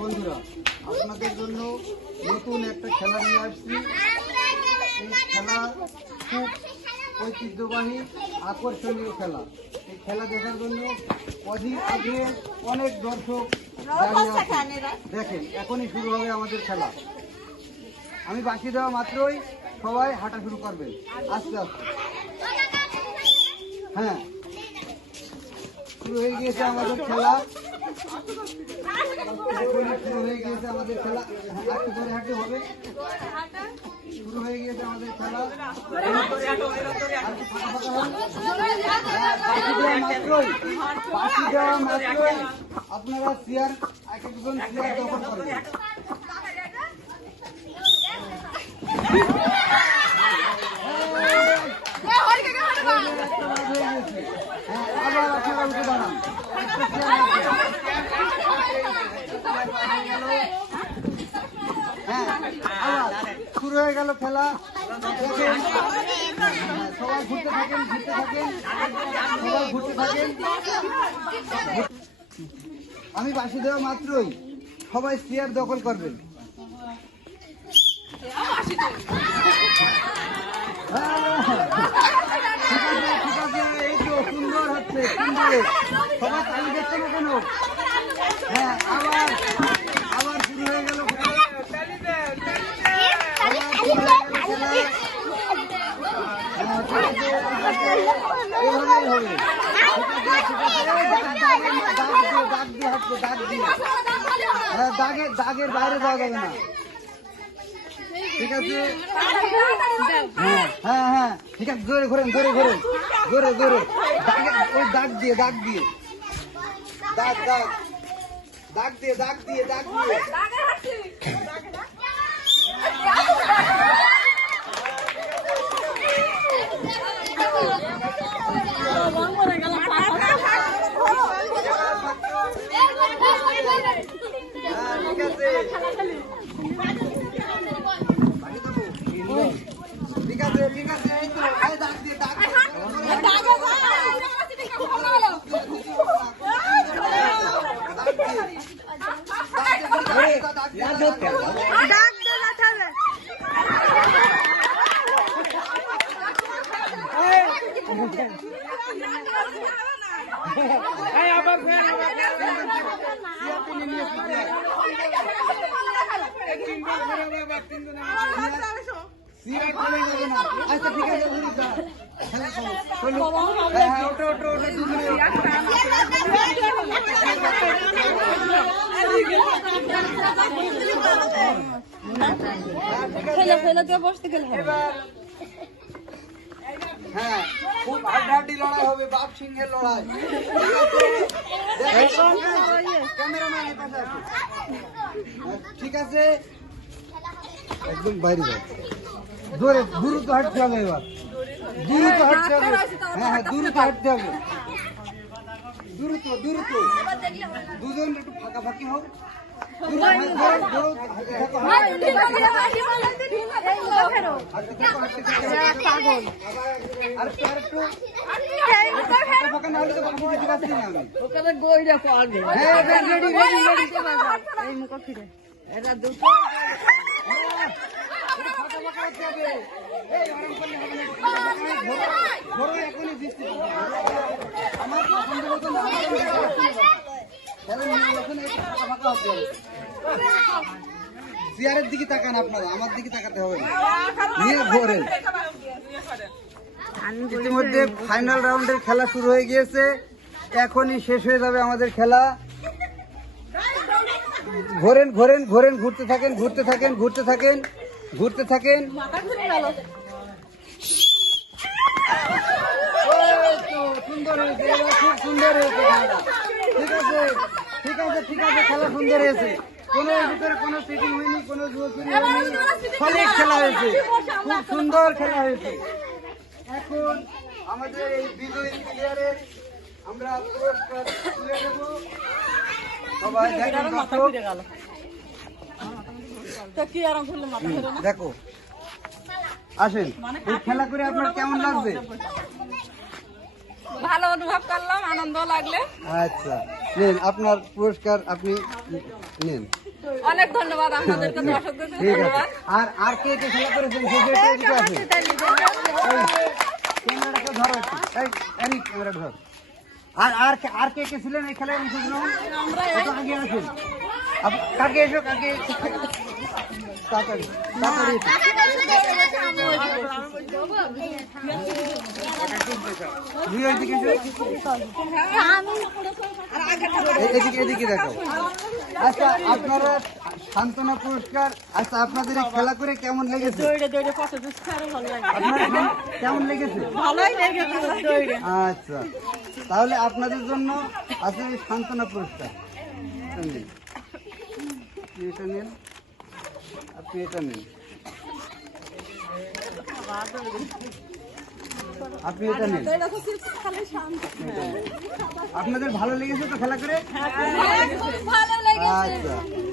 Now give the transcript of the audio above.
বন্ধুরা, আপনাদের জন্য নতুন একটা খেলা নিয়ে আসছি। এই খেলা খুব ঐতিহ্যবাহী আকর্ষণীয় খেলা। এই খেলা দেখার জন্য অধীর আগ্রহে অনেক দর্শক দাঁড়িয়ে আছে। দেখেন, এখনই শুরু হবে আমাদের খেলা। আমি বাঁশি দেওয়া মাত্রই সবাই হাঁটা শুরু করবেন আস্তে আস্তে। হ্যাঁ, শুরু হয়ে গিয়েছে আমাদের খেলা। শুরু হয়ে গিয়েছে আমাদের খেলা। হাঁটতে ধরে হাঁটতে হবে। শুরু হয়ে গিয়েছে আমাদের খেলা। বাঁশি দেওয়া মাত্রই আপনারা চেয়ার, এক একজন চেয়ার দখল করবেন। আবার আপনারা উঠে দাঁড়ান। হ্যাঁ, আবার শুরু হয়ে গেল খেলা। সবাই ঘুরতে থাকেন, ঘুরতে থাকেন, সবাই ঘুরতে থাকেন। আমি বাঁশি দেওয়া মাত্রই সবাই চেয়ার দখল করবেন। ঠিক আছে, এই তো সুন্দর হচ্ছে, সুন্দর। সবাই তালি দেখছে না কেন? হ্যাঁ, আবার আবার শুরু হয়ে গেল। দাগের বাইরে যাওয়া যাবে না। ঠিক আছে, হ্যাঁ হ্যাঁ হ্যাঁ, ঠিক আছে। জোরে ঘোরেন, জোরে ঘোরেন, জোরে জোরে। ওই দাগ দিয়ে, দাগ দিয়ে, দাগ দাগ দাগ দিয়ে, দাগ দিয়ে, দাগ দিয়ে। ঠিক আছে, ঠিক আছে, এই তো, এই দাগ দিয়ে, দাগ দিয়ে। আচ্ছা, ঠিক আছে, ওটো ওটো ওটো বসতে গেলে হ্যাঁ, খুব হাড্ডাহাড্ডি লড়াই হবে, বাপ সিংহের লড়াই। ক্যামেরাম্যান এই পাশে আসুন। ঠিক আছে, একদম বাইরে যাও। জোরে দ্রুত হাঁটতে হবে, এবার দ্রুত হাঁটতে হবে। হ্যাঁ হ্যাঁ, দ্রুত হাঁটতে হবে, দ্রুত দ্রুত। দুজন একটু ফাঁকাফাঁকি হোক। আমার পছন্দ মতো চেয়ারের দিকে তাকান আপনারা, আমার দিকে তাকাতে হবে না। নিয়ে ঘোরেন। ইতিমধ্যে ফাইনাল রাউন্ডের খেলা শুরু হয়ে গিয়েছে। এখনই শেষ হয়ে যাবে আমাদের খেলা। ঘোরেন ঘোরেন ঘোরেন, ঘুরতে থাকেন, ঘুরতে থাকেন, ঘুরতে থাকেন, ঘুরতে থাকেন। সুন্দর হয়েছে, খুব সুন্দর হয়েছে। ঠিক আছে, ঠিক আছে, ঠিক আছে, খেলা সুন্দর হয়েছে। কোনো ভিতরে কোনো সিটিং হয়নি, কোনো জুয়াচুরি হয়নি, সঠিক খেলা হয়েছে, খুব সুন্দর খেলা হয়েছে। এখন আমাদের এই বিজয়ী প্লেয়ারের আমরা পুরস্কার তুলে দেব। সবাই দেখো, আসেন। এই খেলা করে আপনার কেমন লাগবে? ভালো অনুভব করলাম, আনন্দ লাগলে। আচ্ছা, নেন আপনার পুরস্কার, আপনি নেন। অনেক ধন্যবাদ আপনাদেরকে, দর্শকদের ঠিক আছে। ধন্যবাদ। আর কে কে খেলা করেছেন সেই যে এদিকে আছে। ক্যামেরাটাকে ধরো একটু। এই ক্যামেরা ধর। আর কে কে ছিলেন এই খেলায় অংশগ্রহণ? একটু আগে আসেন। কাকে এসো, কাকে তাড়াতাড়ি তাড়াতাড়ি এসো। দুই ওইদিকে এসো। এদিকে দেখো। আচ্ছা, আপনারা সান্ত্বনা পুরস্কার, আচ্ছা আপনাদের এই খেলা করে কেমন লেগেছে? আপনার কেমন লেগেছে? আচ্ছা, তাহলে আপনাদের জন্য আছে এই সান্ত্বনা পুরস্কার। এটা নিন, আপনি এটা নিন, আপনি এটা নিন। আপনাদের ভালো লেগেছে তো খেলা করে? খুব ভালো লেগেছে। আচ্ছা।